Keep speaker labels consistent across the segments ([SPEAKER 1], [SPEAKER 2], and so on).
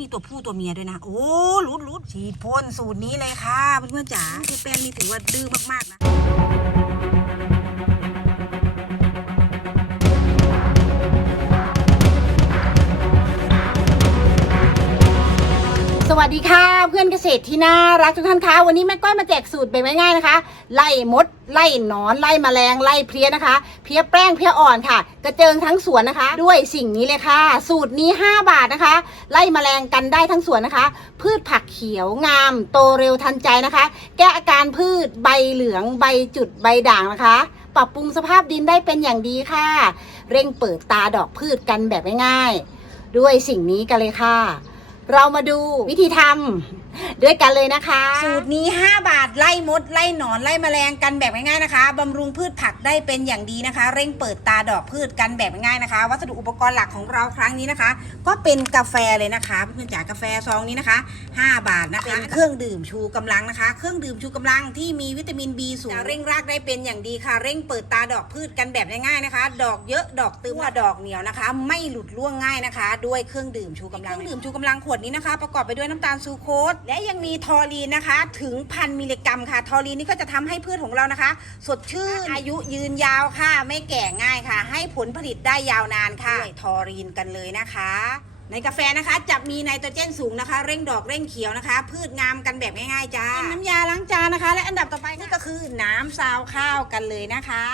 [SPEAKER 1] มีตัวผู้ตัวเมียด้วยนะ โอ้รุดรุดฉีดพ่นสูตรนี้เลยค่ะเพื่อนๆจ๋าพี่แป้งนี่ถือว่าดื้อมากๆนะ
[SPEAKER 2] สวัสดีค่ะเพื่อนเกษตรที่น่ารักทุกท่านคะวันนี้แม่ก้อยมาแจกสูตรแบบง่ายๆนะคะ ไล่มด ไล่หนอน ไล่แมลงไล่เพลี้ยนะคะ เพลี้ยแป้งเพลี้ยอ่อนค่ะ กระเจิงทั้งสวนนะคะ ด้วยสิ่งนี้เลยค่ะ สูตรนี้ 5 บาทนะคะ ไล่แมลงกันได้ทั้งสวนนะคะ พืชผักเขียวงาม โตเร็วทันใจนะคะ แก้อาการพืชใบเหลืองใบจุดใบด่างนะคะปรับปรุงสภาพดินได้เป็นอย่างดีค่ะ เร่งเปิดตาดอกพืชกันแบบง่ายๆด้วยสิ่งนี้กันเลยค่ะ เรามาดูวิธีทำด้วยกันเลยนะคะ
[SPEAKER 1] สูตรนี้ 5 บาทไล่มด ไล่หนอนไล่แมลงกันแบบง่ายๆนะคะบำรุงพืชผักได้เป็นอย่างดีนะคะ เร่งเปิดตาดอกพืชกันแบบง่ายๆนะคะ วัสดุอุปกรณ์หลักของเราครั้งนี้นะคะ ก็เป็นกาแฟเลยนะคะเพื่อนๆจ๋ากาแฟซองนี้นะคะ 5 บาทนะคะเป็นเครื่องดื่มชูกำลังนะคะ เครื่องดื่มชูกำลังที่มีวิตามิน B สูงจะเร่งรากได้เป็นอย่างดีค่ะ เร่งเปิดตาดอกพืชกันแบบง่ายๆนะคะ ดอกเยอะดอกตึมว่าดอกเหนียวนะคะ ไม่หลุดร่วงง่ายนะคะ ด้วยเครื่องดื่มชูกำลังเครื่องดื่มชูกำลังขวดนี้นะคะ ประกอบไปด้วยน้ำตาลซูโคสและยังมีทอรีนนะคะ ถึงพันมิลลิกรัมค่ะ ทอรีนนี่ก็จะทำให้พืชของเรานะคะ สดชื่นอายุยืนยาวค่ะ ไม่แก่ง่ายค่ะ ให้ผลผลิตได้ยาวนานค่ะด้วยทอรีนกันเลยนะคะ ในกาแฟนะคะจะมีไนโตรเจนสูงนะคะ เร่งดอกเร่งเขียวนะคะ พืชงามกันแบบง่ายๆจ้าเป็นน้ำยาล้างจานนะคะ และอันดับต่อไปนี่ก็คือน้ำซาวข้าวกันเลยนะคะ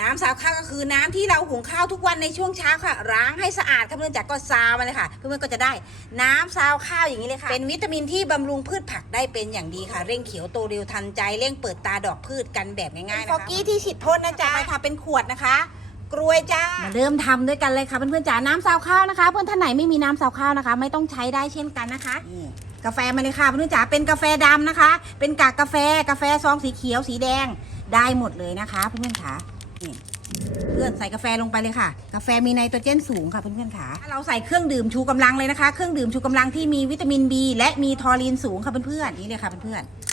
[SPEAKER 1] น้ำซาวข้าวก็คือน้ำที่เราหุงข้าวทุกวันในช่วงเช้าค่ะ ล้างให้สะอาดค่ะเพื่อนๆจากก็ซาวมาเลยค่ะ เพื่อนๆก็จะได้น้ำซาวข้าวอย่างนี้เลยค่ะ เป็นวิตามินที่บำรุงพืชผักได้เป็นอย่างดีค่ะ เร่งเขียวโตเร็วทันใจเร่งเปิดตาดอกพืชกันแบบง่ายๆนะคะฟอกกี้ที่ฉีดพ่นนะจ๊ะไปค่ะเป็นขวดนะคะ กรวยจ้ามาเริ่มทำด้วยกันเลยค่ะเพื่อนๆจ๋าน้ำซาวข้าวนะคะ เพื่อนท่านไหนไม่มีน้ำซาวข้าวนะคะ ไม่ต้องใช้ได้เช่นกันนะคะนี่กาแฟมาเลยค่ะเพื่อนๆจ๋าเป็นกาแฟดำนะคะ เป็นกากกาแฟกาแฟซองสีเขียวสีแดงได้หมดเลยนะคะ เพื่อนๆค่ะนี่เพื่อนใส่กาแฟลงไปเลยค่ะ กาแฟมีไนโตรเจนสูงค่ะเพื่อนๆค่ะเราใส่เครื่องดื่มชูกำลังเลยนะคะ เครื่องดื่มชูกำลังที่มีวิตามิน B และมีทอรีนสูงค่ะเพื่อนๆนี่เลยค่ะเพื่อนๆ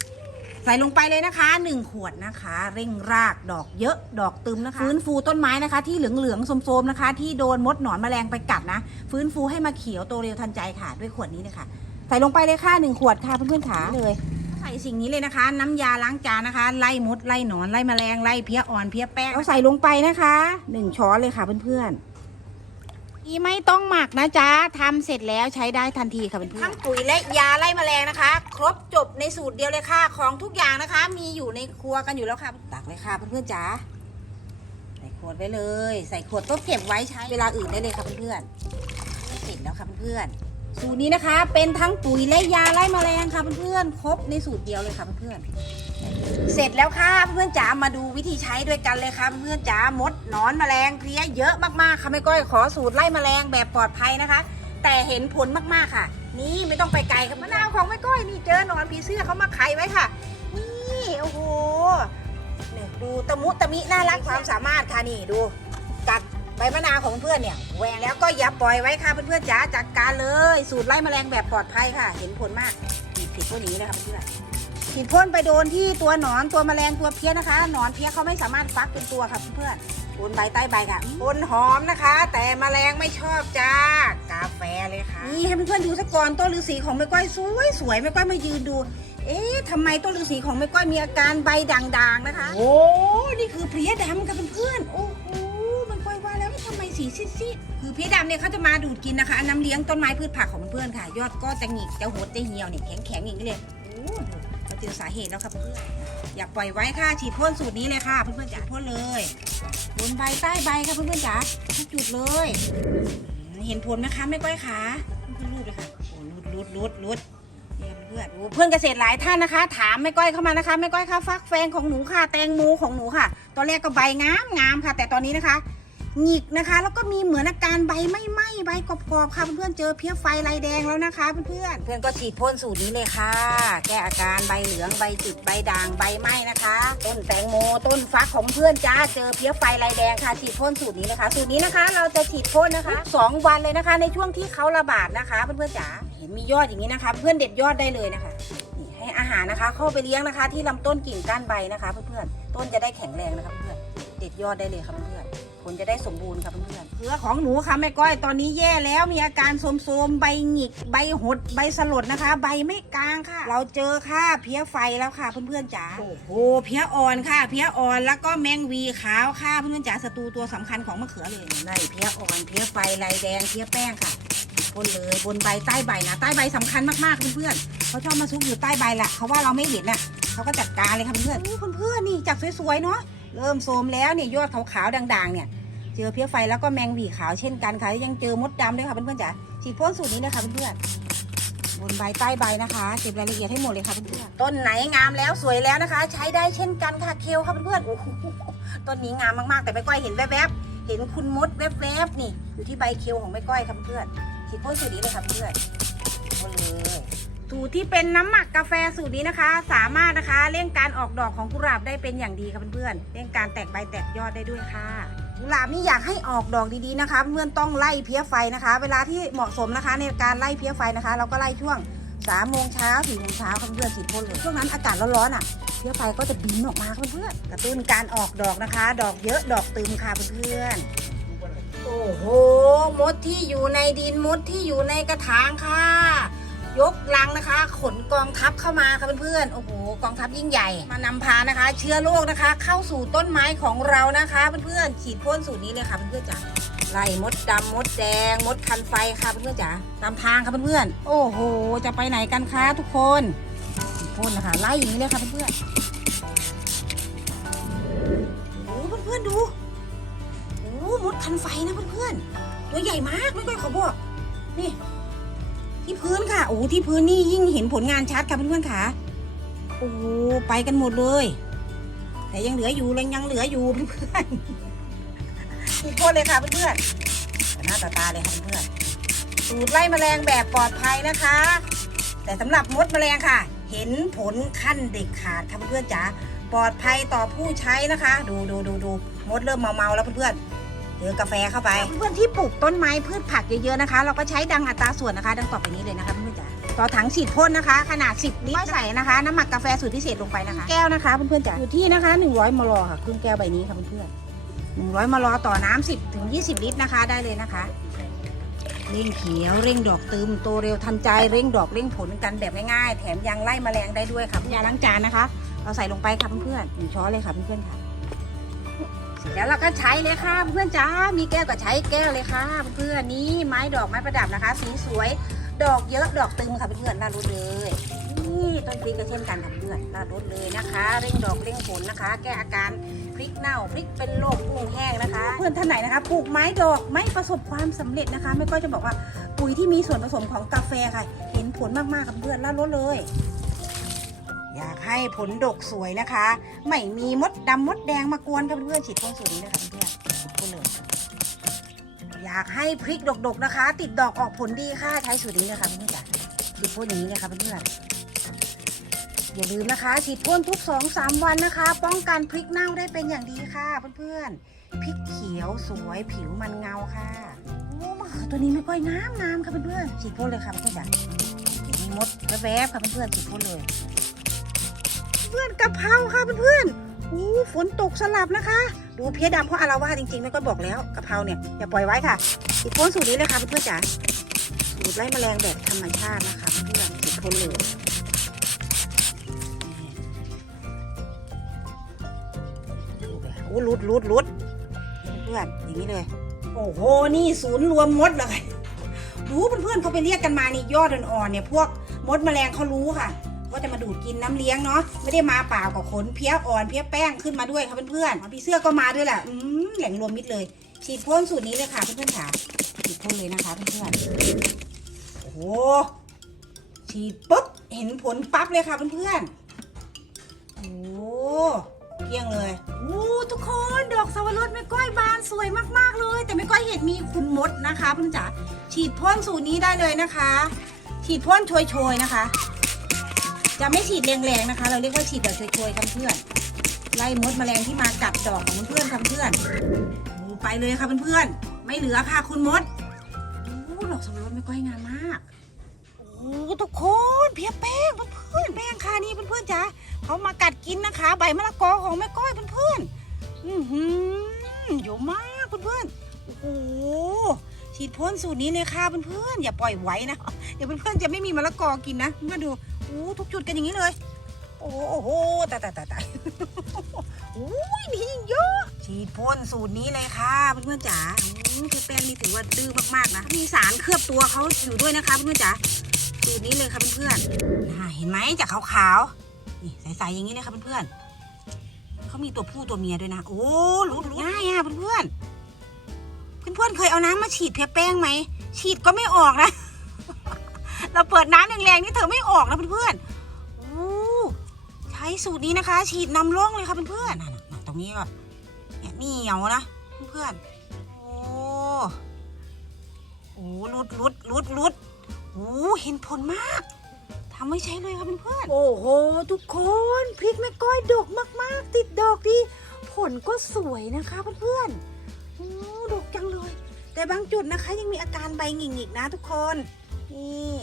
[SPEAKER 1] ใส่ลงไปเลยนะคะ 1 ขวดนะคะ เร่งรากดอกเยอะดอกตึมนะคะ ฟื้นฟูต้นไม้นะคะ ที่เหลืองๆโสมๆนะคะ ที่โดนมดหนอนแมลงไปกัดนะ ฟื้นฟูให้มาเขียวโตเร็วทันใจค่ะ ด้วยขวดนี้เลยค่ะ ใส่ลงไปเลยค่ะ 1 ขวดค่ะเพื่อนๆขาเลยใส่สิ่งนี้เลยนะคะ น้ำยาล้างจานนะคะ ไล่มดไล่หนอนไล่แมลงไล่เพี้ยอ่อนเพี้ยแป้งเราใส่ลงไปนะคะ 1 ช้อนเลยค่ะเพื่อนๆ
[SPEAKER 2] นี่ไม่ต้องหมักนะจ๊ะทำเสร็จแล้วใช้ได้ทันทีค่ะเพื่อน
[SPEAKER 1] ทั้งปุ๋ยและยาไล่แมลงนะคะ ครบจบในสูตรเดียวเลยค่ะ ของทุกอย่างนะคะ มีอยู่ในครัวกันอยู่แล้วค่ะตักเลยค่ะเพื่อนๆจ๋าใส่ขวดไว้เลย ใส่ขวดก็เก็บไว้ใช้เวลาอื่นได้เลยค่ะเพื่อนๆเสร็จแล้วค่ะเพื่อนๆสูตรนี้นะคะ เป็นทั้งปุ๋ยและยาไล่แมลงค่ะเพื่อนๆครบในสูตรเดียวเลยค่ะเพื่อนๆ เสร็จแล้วค่ะเพื่อนจ๋ามาดูวิธีใช้ด้วยกันเลยค่ะเพื่อนจ๋ามดหนอนแมลงเพลี้ยเยอะมากๆค่ะแม่ก้อยขอสูตรไล่แมลงแบบปลอดภัยนะคะ แต่เห็นผลมากๆค่ะ นี่ไม่ต้องไปไกลครับมะนาวของแม่ก้อยนี่เจอหนอนผีเสื้อเขามาไขไว้ค่ะ นี่โอ้โหนี่ดูตะมุตะมิน่ารักความสามารถค่ะนี่ดูกัดใบมะนาวของเพื่อนเนี่ยแหวงแล้วก็อย่าปล่อยไว้ค่ะเพื่อนๆจ๋าจัดการเลย สูตรไล่แมลงแบบปลอดภัยค่ะ เห็นผลมากฉีดผิดพวกนี้เลยค่ะเพื่อน ฉีดพ่นไปโดนที่ตัวหนอนตัวแมลงตัวเพี้ยนะคะ หนอนเพี้ยเขาไม่สามารถฟักเป็นตัวค่ะเพื่อนๆบนใบใต้ใบค่ะบนหอมนะคะ แต่แมลงไม่ชอบจ้ากาแฟเลยค่ะนี่ให้เพื่อนๆดูสักก่อนต้นฤาษีของแม่ก้อยสวยสวยๆแม่ก้อยมายืนดู เอ๊ะทำไมต้นฤาษีของแม่ก้อยมีอาการใบด่างๆนะคะ โอ้นี่คือเพลี้ยดำค่ะเพื่อนๆโอ้โหแมันก้อยว่าแล้วทำไมสีซีดๆคือเพลี้ยดำเนี่ยเขาจะมาดูดกินนะคะน้ำเลี้ยงต้นไม้พืชผักของเพื่อนๆค่ะ ยอดก็จะหงิกจะหดจะเหี่ยวเนี่ยแข็งๆอย่างนี้เลย จอสาเหตุแล้วค่ะเพื่อนอย่าปล่อยไว้ค่ะฉีดพ่นสูตรนี้เลยค่ะเพื่อนๆจ๋าพ่นเลยบนใบใต้ใบค่ะเพื่อนๆจ๋าทุกจุดเลย เห็นผลไหมคะแม่ก้อยคะเพื่อนรูดเลยค่ะโอ้รูดรูดรูดรูดเพื่อนเพื่อนเกษตรหลายท่านนะคะ ถามแม่ก้อยเข้ามานะคะแม่ก้อยคะฟักแฟงของหนูค่ะแตงโมของหนูค่ะ ตอนแรกก็ใบงามงามค่ะ แต่ตอนนี้นะคะ หงิกนะคะ แล้วก็มีเหมือนอาการใบไม่ไหม้ใบกรอบๆค่ะเพื่อนๆเจอเพี้ยไฟลายแดงแล้วนะคะเพื่อนๆเพื่อนก็ฉีดพ่นสูตรนี้เลยค่ะ แก้อาการใบเหลืองใบจุดใบด่างใบไหม้นะคะ ต้นแตงโมต้นฟักของเพื่อนจ้าเจอเพี้ยไฟลายแดงค่ะฉีดพ่นสูตรนี้นะคะ สูตรนี้นะคะ เราจะฉีดพ่นนะคะสองวันเลยนะคะ ในช่วงที่เขาระบาดนะคะเพื่อนๆจ๋าเห็นมียอดอย่างนี้นะคะ เพื่อนเด็ดยอดได้เลยนะคะนี่ให้อาหารนะคะ เข้าไปเลี้ยงนะคะ ที่ลำต้นกิ่งก้านใบนะคะ เพื่อนๆต้นจะได้แข็งแรงนะคะเพื่อนเด็ดยอดได้เลยค่ะเพื่อนๆ ผลจะได้สมบูรณ์ค่ะเพื่อนๆเครือของหนูค่ะแม่ก้อยตอนนี้แย่แล้วมีอาการโทรมๆใบหงิก ใบหด ใบสลดนะคะ ใบไม่กลางค่ะ เราเจอค่ะเพี้ยไฟแล้วค่ะเพื่อนๆจ๋าโอ้โหเพี้ยอ่อนค่ะ เพี้ยอ่อนแล้วก็แมงวีขาวค่ะเพื่อนๆจ๋าศัตรูตัวสำคัญของมะเขือเลยนี่เพี้ยอ่อนเพี้ยไฟลายแดงเพี้ยแป้งค่ะพ่นเลยบนใบใต้ใบนะใต้ใบสำคัญมากๆเพื่อนๆเขาชอบมาซุกอยู่ใต้ใบแหละเขาว่าเราไม่เห็นน่ะเขาก็จัดการเลยค่ะเพื่อนๆอู้เพื่อนๆนี่จากสวยๆเนาะ เริ่มโทมแล้วเนี่ยยอดขาวๆด่างๆเนี่ยเจอเพี้ยไฟแล้วก็แมงหวีขาวเช่นกันค่ะยังเจอมดดำด้วยค่ะเพื่อนๆจ๋าฉีดพ่นสูตรนี้เลยค่ะเพื่อนๆบนใบใต้ใบนะคะเก็บรายละเอียดให้หมดเลยค่ะเพื่อนๆต้นไหนงามแล้วสวยแล้วนะคะ ใช้ได้เช่นกันค่ะเคลค่ะเพื่อนๆโอ้โหต้นนี้งามมากๆแต่แม่ก้อยเห็นแวบๆเห็นคุณมดแวบๆนี่ อยู่ที่ใบเคลของแม่ก้อยค่ะเพื่อนๆฉีดพ่นสูตรนี้เลยค่ะเพื่อนๆ สูตรที่เป็นน้ำหมักกาแฟสูตรนี้นะคะ สามารถนะคะเร่งการออกดอกของกุหลาบได้เป็นอย่างดีค่ะเพื่อนๆเร่งการแตกใบแตกยอดได้ด้วยค่ะ กุหลาบนี่อยากให้ออกดอกดีๆนะคะ เพื่อนต้องไล่เพี้ยไฟนะคะ เวลาที่เหมาะสมนะคะ ในการไล่เพี้ยไฟนะคะ เราก็ไล่ช่วง3ามโมงเช้าสี่โมงเช้าค่ะเพื่อนๆฉีดพ่นเลยช่วงนั้นอากาศร้อนๆอะเพี้ยไฟก็จะบินออกมาค่ะเพื่อนๆกระตุ้นการออกดอกนะคะ ดอกเยอะดอกตึมค่ะเพื่อนๆโอ้โหมดที่อยู่ในดินมดที่อยู่ในกระถางค่ะ ยกลังนะคะ ขนกองทัพเข้ามาค่ะเพื่อนๆโอ้โหกองทัพยิ่งใหญ่ มานำพานะคะ เชื้อโรคนะคะ เข้าสู่ต้นไม้ของเรานะคะเพื่อนๆฉีดพ่นสูตรนี้เลยค่ะเพื่อนๆจ๋าไล่มดดำมดแดง มดคันไฟค่ะเพื่อนๆจ๋าตามทางค่ะเพื่อนๆโอ้โห จะไปไหนกันคะทุกคนพ่นนะคะไล่อย่างนี้เลยค่ะเพื่อนๆโอ้เพื่อนๆดูโอ้มดคันไฟนะเพื่อนๆตัวใหญ่มากไม่ค่อยขอบอกนี่ ที่พื้นค่ะโอ้ที่พื้นนี่ยิ่งเห็นผลงานชัดค่ะเพื่อนๆค่ะโอ้ไปกันหมดเลย แต่ยังเหลืออยู่เลยยังเหลืออยู่เพื่อนๆอีกคนเลยค่ะเพื่อนๆหน้าตาตาเลยค่ะเพื่อนๆสูตรไล่แมลงแบบปลอดภัยนะคะ แต่สำหรับมดแมลงค่ะ เห็นผลขั้นเด็กขาดค่ะเพื่อนๆจ๋าปลอดภัยต่อผู้ใช้นะคะ ดูดูดูดูมดเริ่มเมาๆแล้วเพื่อนๆ เจอกาแฟเข้าไปเพื่อนๆที่ปลูกต้นไม้พืชผักเยอะๆนะคะ เราก็ใช้ดังอัตราส่วนนะคะ ดังต่อไปนี้เลยนะคะเพื่อนๆจ๋าต่อถังฉีดพ่นนะคะ ขนาด 10 ลิตรใส่นะคะ น้ำหมักกาแฟสูตรพิเศษลงไปนะคะ แก้วนะคะเพื่อนๆจ๋าอยู่ที่นะคะ 100 มลค่ะครึ่งแก้วใบนี้ค่ะเพื่อนๆ100 มลต่อน้ำ10 ถึง 20 ลิตรนะคะได้เลยนะคะเร่งเขียวเร่งดอกตึมโตเร็วทันใจเร่งดอกเร่งผลกันแบบง่ายๆแถมยังไล่แมลงได้ด้วยค่ะยาล้างจานนะคะ เราใส่ลงไปค่ะเพื่อนๆหนึ่งช้อนเลยค่ะเพื่อนๆค่ะ เสร็จแล้วเราก็ใช้เลยค่ะเพื่อนจ้ามีแก้วก็ใช้แก้วเลยค่ะเพื่อนนี่ไม้ดอกไม้ประดับนะคะ สีสวย ดอกเยอะดอกตึมค่ะเพื่อนๆน่ารู้เลยนี่ต้นพริกก็เช่นกันค่ะเพื่อนน่ารู้เลยนะคะ เร่งดอกเร่งผลนะคะ แก้อาการพริกเน่าพริกเป็นโรคกุ้งแห้งนะคะ เพื่อนท่านไหนนะคะปลูกไม้ดอกไม่ประสบความสำเร็จนะคะ ไม่ก็จะบอกว่าปุ๋ยที่มีส่วนผสมของกาแฟค่ะ เห็นผลมากๆกับเพื่อนน่ารู้เลย อยากให้ผลดกสวยนะคะ ไม่มีมดดำมดแดงมากวนกับเพื่อนๆฉีดพ่นสูตรนี้นะคะเพื่อนๆพูดเลยอยากให้พริกดกๆนะคะ ติดดอกออกผลดีค่ะใช้สูตรนี้นะคะเพื่อนๆฉีดพ่นอย่างนี้นะคะเพื่อนๆอย่าลืมนะคะฉีดพ่นทุก2องสามวันนะคะ ป้องกันพริกเน่าได้เป็นอย่างดีค่ะเพื่อนๆพริกเขียวสวยผิวมันเงาค่ะโอ้มะเขือตัวนี้ไม่ค่อยงามงามๆค่ะเพื่อนๆฉีดพ่นเลยค่ะเพื่อนๆมีมดแวบๆค่ะเพื่อนๆฉีดพ่นเลย พื่อนกะเพราค่ะเพื่อนๆอู้ฝนตกสลับนะคะ ดูเพี้ยดำเพราะอาละวาจริงๆแม่ก็บอกแล้วกะเพราเนี่ยอย่าปล่อยไว้ค่ะติดพ่นสูตรนี้เลยค่ะเพื่อนๆจ๋าสูตรไล่แมลงแบบธรรมชาตินะคะเพื่อนๆติดพ่นเลยโอ้รุดรุดรุดเพื่อนอย่างนี้เลย โอ้โห นี่ศูนย์รวมมดเลยรู้เพื่อนๆเขาไปเรียกกันมานี่ยอดอ่อนๆเนี่ยพวกมดแมลงเขารู้ค่ะ ก็จะมาดูดกินน้ำเลี้ยงเนาะไม่ได้มาเปล่ากับขนเพี้ยอ่อนเพี้ยแป้งขึ้นมาด้วยค่ะเพื่อนๆพี่เสื้อก็มาด้วยแหละอืมแหล่งรวมมิตรเลยฉีดพ่นสูตรนี้เลยค่ะเพื่อนๆค่ะฉีดพ่นเลยนะคะเพื่อนๆโอ้โหฉีดปุ๊บเห็นผลปั๊บเลยค่ะเพื่อนๆโอ้เกี้ยงเลยโอ้ทุกคนดอกสวรสไม่ก้อยบานสวยมากๆเลย แต่ไม่ก้อยเห็นมีคุณมดนะคะเพื่อนจ๋าฉีดพ่นสูตรนี้ได้เลยนะคะ ฉีดพ่นโชยๆนะคะ จะไม่ฉีดแรงๆนะคะ เราเรียกว่าฉีดแบบช่วยๆค่ะเพื่อนไล่มดแมลงที่มากัดดอกของเพื่อนๆค่ะเพื่อนไปเลยค่ะเพื่อนๆไม่เหลือค่ะคุณมดโอ้ดอกสับปะรดไม่ก้อยงามมากโอ้ทุกคนเพียแป้งเพื่อนแป้งค่ะนี่เพื่อนๆจ้าเขามากัดกินนะคะ ใบมะละกอของแม่ก้อยเพื่อนๆอือหือเยอะมากเพื่อนๆโอ้โห ฉีดพ่นสูตรนี้เลยค่ะเพื่อนๆอย่าปล่อยไว้นะเดี๋ยวเพื่อนๆจะไม่มีมะละกอกินนะเพื่อนๆดูโอ้ทุกจุดกันอย่างนี้เลย โอ้โหตายตายตายตายอุ้ยนี่เยอะ ฉีดพ่นสูตรนี้เลยค่ะเพื่อนๆจ๋าคือแป้งนี่ถือว่าดื้อมากๆนะมีสารเคลือบตัวเขาอยู่ด้วยนะคะเพื่อนๆจ๋าสูตรนี้เลยค่ะเพื่อนๆเห็นไหมจากขาวๆนี่ใสๆอย่างนี้เลยค่ะเพื่อนๆเขามีตัวผู้ตัวเมียด้วยนะ โอ้รู้รู้ง่ายอะเพื่อนๆ เพื่อนๆเคยเอาน้ำมาฉีดเพียแป้งไหม ฉีดก็ไม่ออกนะ เราเปิดน้ำแรงๆนี่เธอไม่ออกนะเพื่อนๆโอ้ใช้สูตรนี้นะคะ ฉีดนำร่องเลยค่ะเพื่อนๆตรงนี้ก็เนี่ยเหนียวนะเพื่อนๆโอ้โหรุดรุดรุดรุดโอ้เห็นผลมากทำไม่ใช้เลยค่ะเพื่อนๆโอ้โห ทุกคนพริกแม่ก้อยดกมาก ๆ ติดดอกดีผลก็สวยนะคะเพื่อนๆโอ้ดกจังเลย แต่บางจุดนะคะยังมีอาการใบหงิกๆนะทุกคน นี่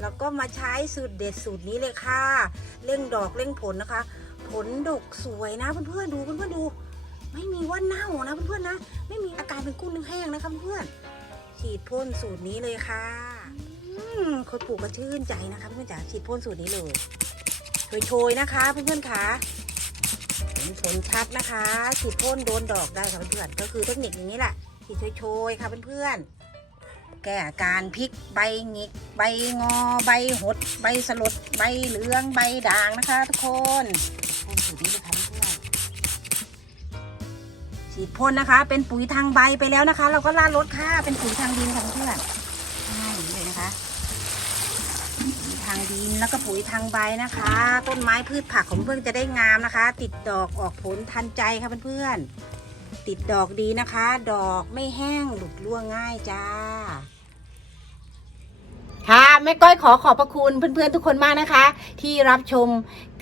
[SPEAKER 1] แล้วก็มาใช้สูตรเด็ดสูตรนี้เลยค่ะ เร่งดอกเร่งผลนะคะ ผลดกสวยนะเพื่อนๆดูเพื่อนๆดู ไม่มีว่าเน่านะเพื่อนๆนะ ไม่มีอาการเป็นกุ้งนึ่งแห้งนะคะเพื่อนฉีดพ่นสูตรนี้เลยค่ะคนปลูกก็ชื่นใจนะคะเพื่อนๆจ๋าฉีดพ่นสูตรนี้เลยโชยๆนะคะเพื่อนๆค่ะผลชัดนะคะฉีดพ่นโดนดอกได้ค่ะเพื่อนๆก็คือเทคนิคอย่างนี้แหละ ฉีดโชยๆค่ะเพื่อนๆ แก้อาการพริกใบหงิก ใบงอ ใบหด ใบสลด ใบเหลือง ใบด่างนะคะ ทุกคนพ่นสูตรนี้เลยค่ะเพื่อนๆฉีดพ่นนะคะ เป็นปุ๋ยทางใบไปแล้วนะคะ เราก็ลาดรถค่ะ เป็นปุ๋ยทางดินค่ะเพื่อนๆง่ายอย่างนี้เลยนะคะทางดินแล้วก็ปุ๋ยทางใบนะคะ ต้นไม้พืชผักของเพื่อนจะได้งามนะคะ ติดดอกออกผลทันใจค่ะเพื่อนๆ ติดดอกดีนะคะ ดอกไม่แห้งหลุดร่วงง่ายจ้า
[SPEAKER 2] ค่ะแม่ก้อยขอขอบพระคุณเพื่อนๆทุกคนมากนะคะ ที่รับชม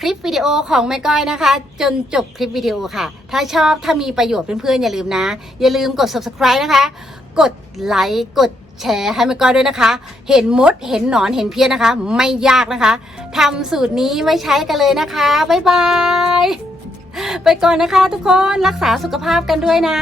[SPEAKER 2] คลิปวิดีโอของแม่ก้อยนะคะ จนจบคลิปวิดีโอค่ะ ถ้าชอบถ้ามีประโยชน์เพื่อนๆอย่าลืมนะ อย่าลืมกด subscribe นะคะ กดไลค์กดแชร์ให้แม่ก้อยด้วยนะคะ เห็นมดเห็นหนอนเห็นเพี้ยนะคะ ไม่ยากนะคะทำสูตรนี้ไว้ใช้กันเลยนะคะบ๊ายบาย ไปก่อนนะคะทุกคนรักษาสุขภาพกันด้วยนะ